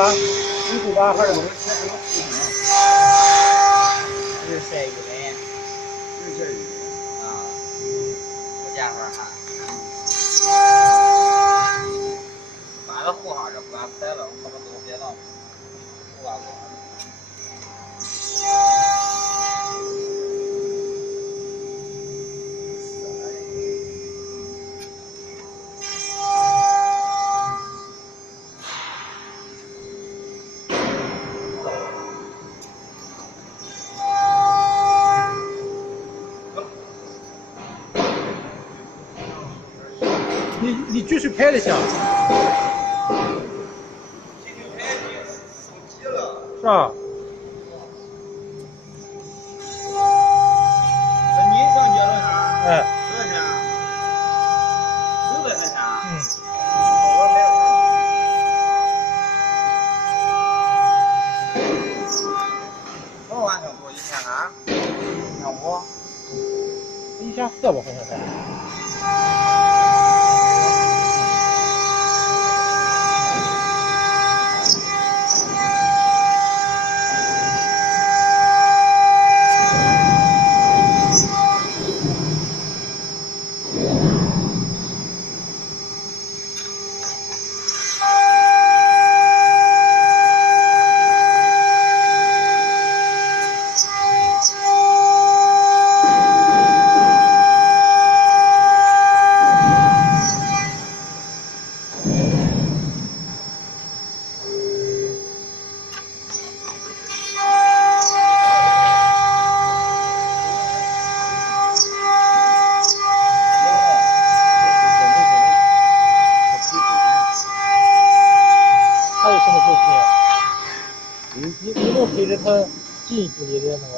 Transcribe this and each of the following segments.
吧，你走吧，还是我这是晒鱼嘞。这是鱼。啊，我家伙哈。把它护好着，不然塞了，我可能都别闹。护好护好。你继续拍一下。是吧？那你上街了啥？哎。多少钱？600块钱。我没有。多少挺多？1000啊？1500。1400吧，好像是。你能陪着他近距离的那个，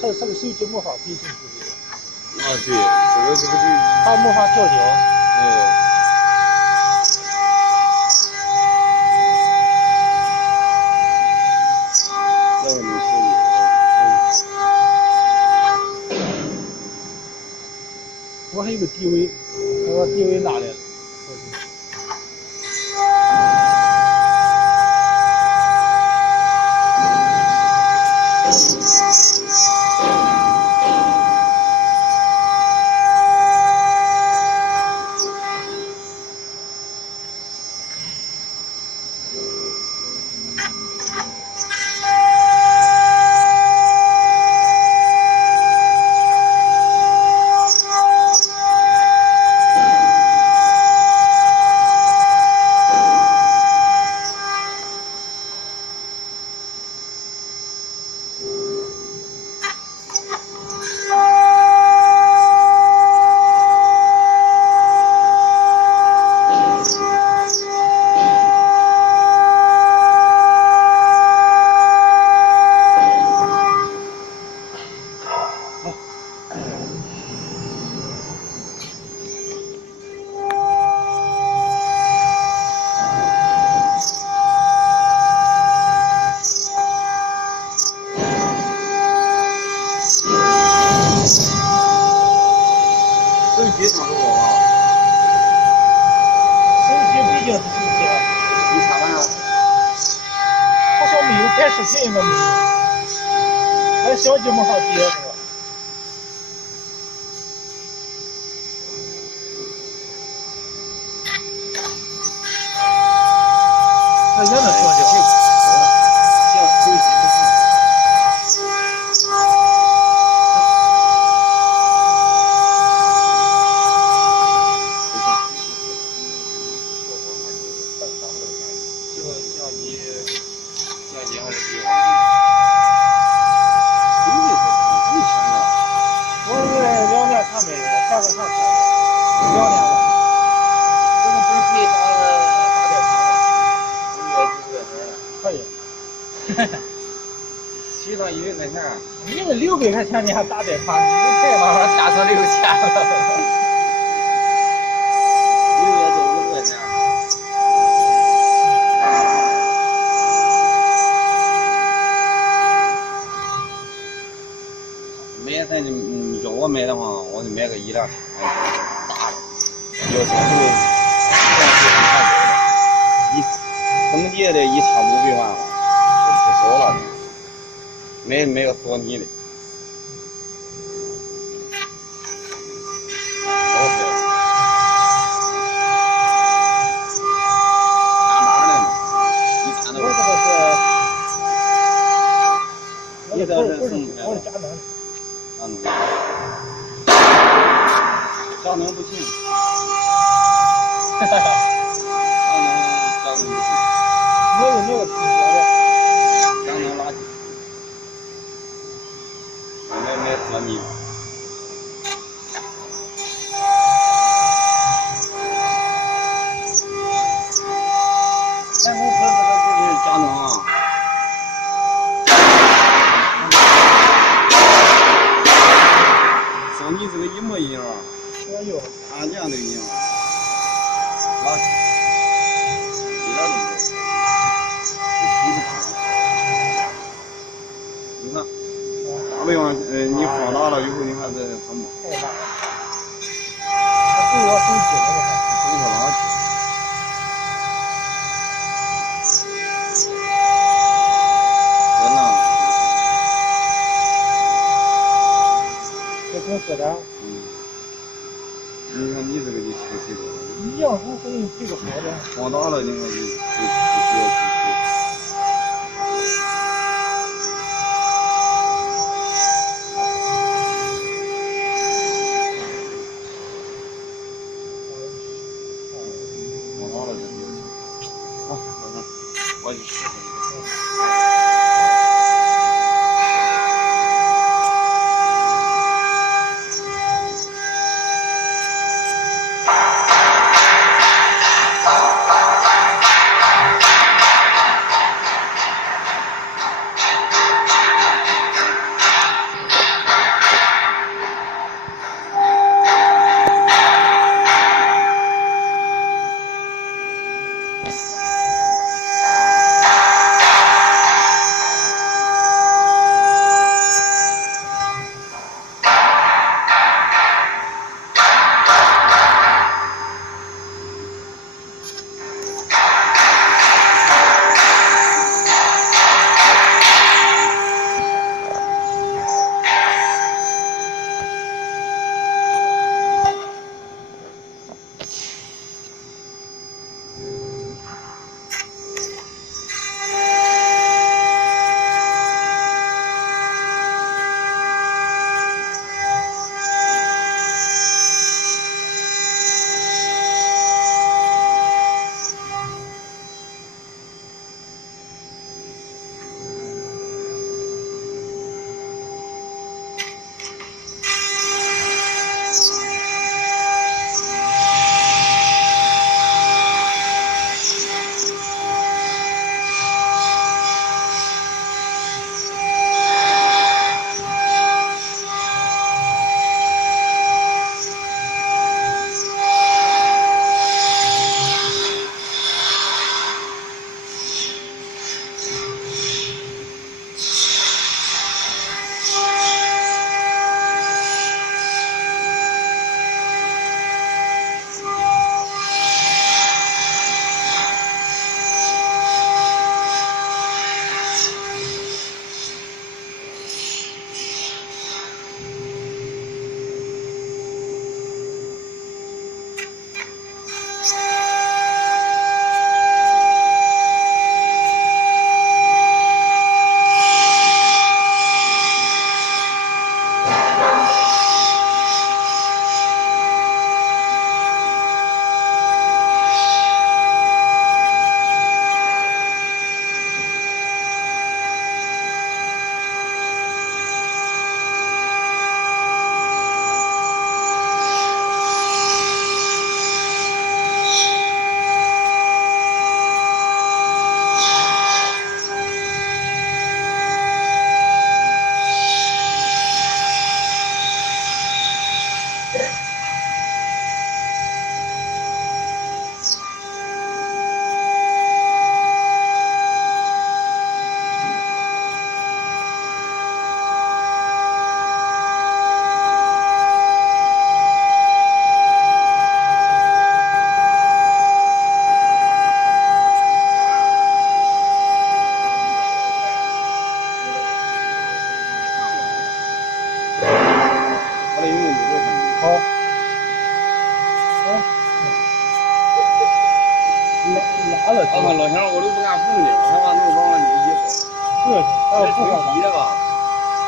他个手机没法可以近距离的。啊，对，这个他没法调焦。那个没事我还有个 DV， 我 DV 拿来了。手机上头了吧？手机毕竟是手机了。你查完了？好像没有拍视频，应该没有。咱相机没法接是吧？那也能相机。像手机不行。相机还是比我我2年前买的，下个上车2年了。这个不是可以打点可以。骑上100块钱。你们600块钱你还打点卡，你太慢慢打成6000了。600多5块钱。买咱就要我买的话，我就买个1.3大的，要相对相对很看高的。怎么地的一千500万吧，就不少了。买个索尼的。我这是佳能，佳能不行，哈哈哈，佳能不行，那个挺好的，佳能垃圾，买索尼。咱公司这个就是佳能啊。索尼这个一模一样，按键都一样，垃圾，一点都不好，比不上。你看，大不用，你放大了以后，你看这什么？太大了，它对我手机那个都是垃圾。真的。这公司的。你看你这个就出谁了？一样如风，这个好的。放大了，你看就需要出去。放大了就需要出。好，我去试试。好。拉了。老乡，我都不敢碰你，我他妈弄脏了你的衣服。是，还有纯皮的吧？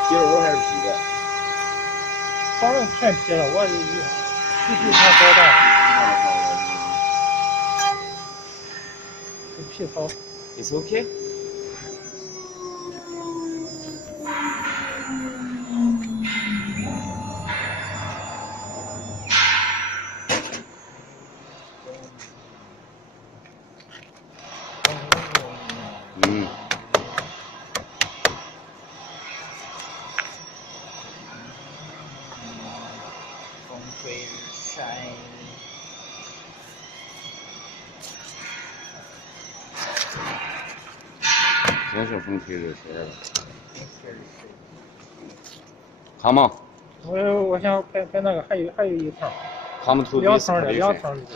皮肉还是皮的？反正全皮了，我皮草包的。是皮草。It's okay. 风吹日晒。真是风吹日晒了。看吗？我想拍那个，还有一层。他们图2层的，2层的，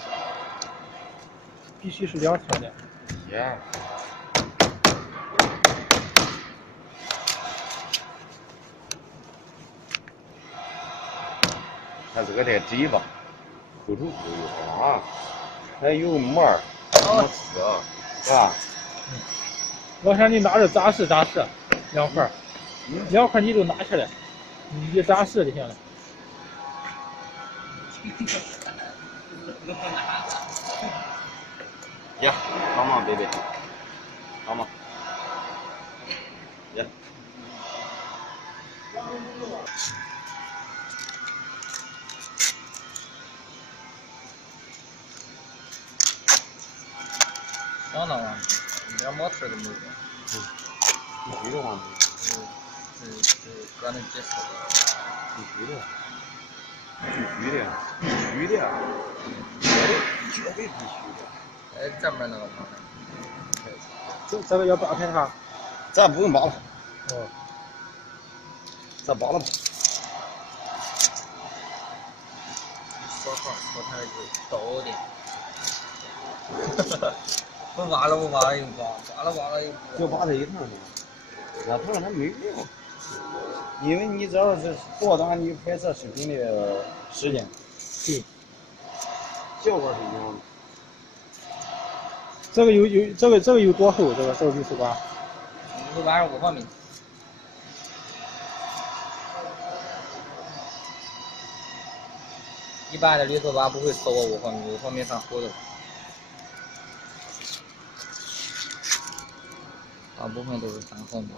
必须是2层的。Yeah. 看这个在底吧，抠出有啊，还有膜儿，好吃啊，是吧？老乡，你拿着扎实2块，2块你都拿起来，你扎实就行了。呀，好嘛，baby，好嘛，呀。相当完美，一点毛刺都没有。必须的嘛。搁那结束。必须的。绝对必须的。哎，这边那个嘛。这个要扒开它。咱不用扒了。哦。咱扒了吧。小号朝天就倒的。不挖了又挖，挖了又挖。就扒这一层呢，那层它没用，因为你只要是缩短你拍摄视频的时间，对，效果是一样的。这个有多厚？这个滤水管？125毫米。一般的滤水管不会超过5毫米，5毫米算厚的。大部分都是3毫米。